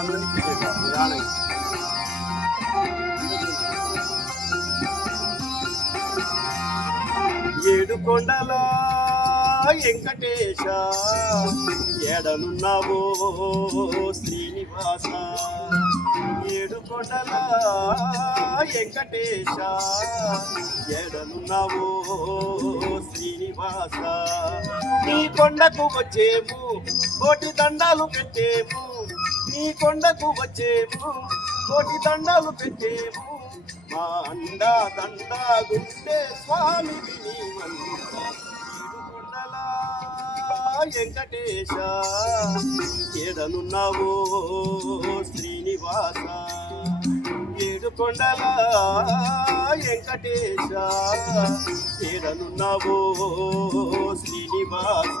వాళ్ళందరికీ నిదానం. ఏడు కొండల వెంకటేశ ఎడనున్నావో శ్రీనివాస, ఏడు కొండల వెంకటేశ ఎడనున్నావో శ్రీనివాస. నీ కొండకు వచ్చేము కోటి దండాలు పెట్టేము, నీ కొండకు వచ్చేము కోటి దండాలు పెట్టేము. మా అండా దండా గుండె స్వామి కొండల వెంకటేశ ఏడనున్నావో శ్రీనివాస, ఏడు కొండల వెంకటేశ ఏడనున్నావో శ్రీనివాస.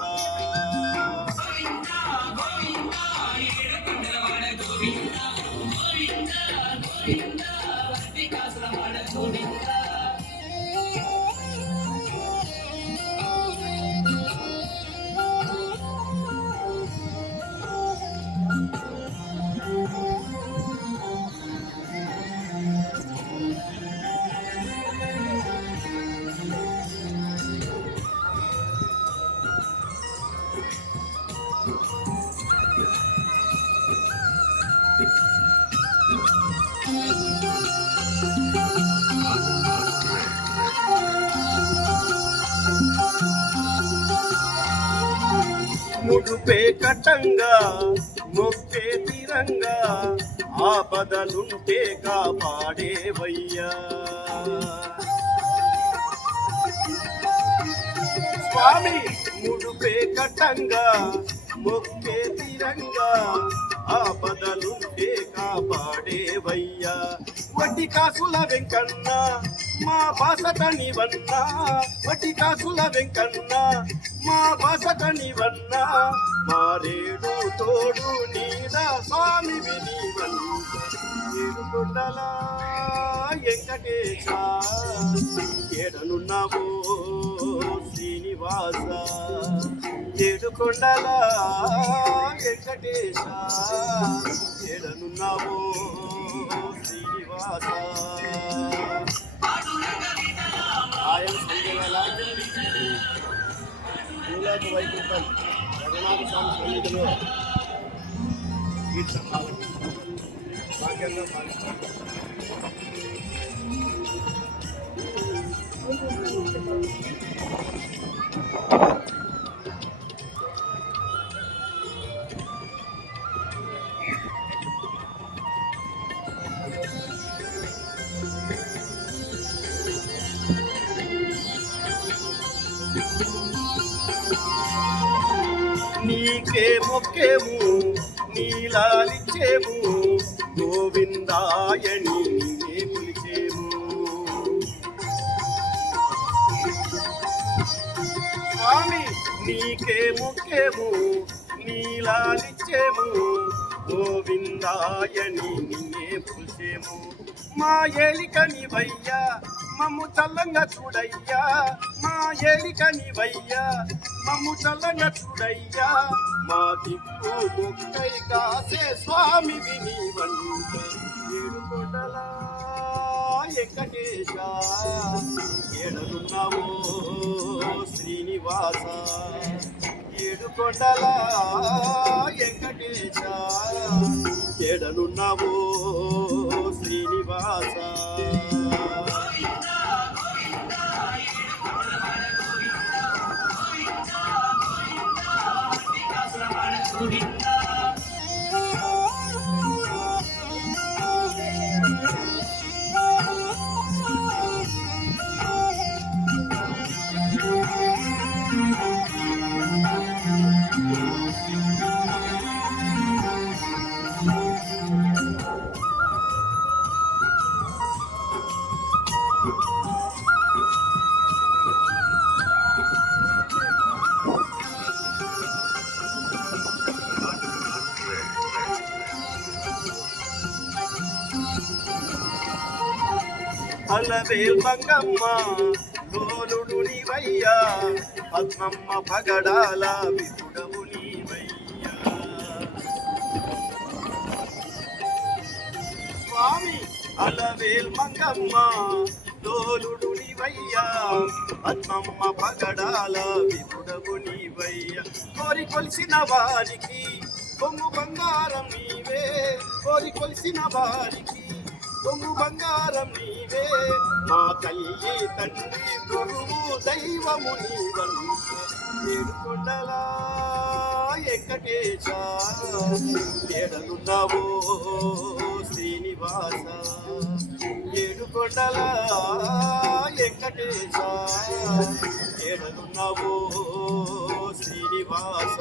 ముడుపే కట్టంగా మొక్కే తీరంగా ఆపదలుంటే కాపాడేవయ్యా. స్వామి ముడుపే కట్టంగా మొక్కే తీరంగా ఆపదలుంటే కాపాడేవయ్యా. వడ్డీ కాసుల వెంకన్న మా బాసట నీవన్నా, వడ్డీ కాసుల వెంకన్న మా బాసట నీవన్నా. మారేడు తోడు నీద స్వామి నీవన్నా. ఏడు కొండల వెంకటేశ ఏడనున్నావో శ్రీనివాస, ఏడు కొండల వెంకటేశ ఏడనున్నావో శ్రీనివాస. ఆయన సంజయవేళ వైకుంఠం జగన్నాథ స్వామి సన్నిధిలో భాగ్యంగా భావిస్తారు. నీకే మొక్కేము నీలాలిచ్చేము గోవిందాయని నీనే పిలిచేము. స్వామి నీకే మొక్కేము నీలాలిచ్చేము గోవిందాయని నిన్నే పిలిచేము. మా ఏలిక నీవయ్యా మమ్ము చల్లంగా చూడయ్యా, మా ఏలిక నీవయ్యా మమ్ము చల్లంగా చూడయ్యా. మా దిక్కు మొక్కై కాసే స్వామి నీవంట. ఏడు కొండల వెంకటేశ ఏడనున్నావో శ్రీనివాస, ఏడు కొండల వెంకటేశ ఏడనున్నావో శ్రీనివాస. అలవేల్ మంగమ్మ లోలుడు నీవయ్యా, పద్మమ్మ పగడాల విపుడము నీవయ్యా. స్వామి అలవేల్ మంగమ్మ తోలుడు నీవయ్యా పద్మమ్మ పగడాల విపుడవు నీవయ్యా కోరి కొలిసిన వారికి కొమ్ము బంగారం నీవే కోరి కొలిసిన వారికి కొమ్ము బంగారం నీవే మా తల్లి తండ్రి గురువు దైవము నీవను ఏడుకొండలా వెంకటేశ ఏడలున్నావో శ్రీనివాస ఏడుకొండల వెంకటేశ ఏడలున్నావో శ్రీనివాస